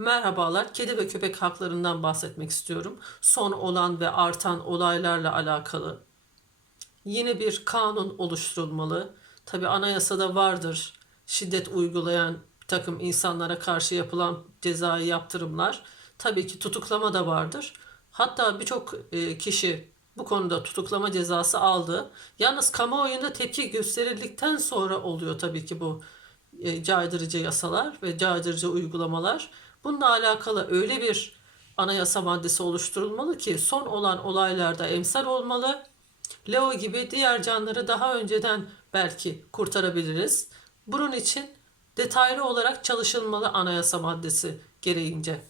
Merhabalar, kedi ve köpek haklarından bahsetmek istiyorum. Son olan ve artan olaylarla alakalı. Yeni bir kanun oluşturulmalı. Tabii anayasada vardır şiddet uygulayan bir takım insanlara karşı yapılan cezai yaptırımlar. Tabii ki tutuklama da vardır. Hatta birçok kişi bu konuda tutuklama cezası aldı. Yalnız kamuoyunda tepki gösterildikten sonra oluyor tabii ki bu caydırıcı yasalar ve caydırıcı uygulamalar. Bununla alakalı öyle bir anayasa maddesi oluşturulmalı ki son olan olaylarda emsal olmalı. Leo gibi diğer canları daha önceden belki kurtarabiliriz. Bunun için detaylı olarak çalışılmalı anayasa maddesi gereğince.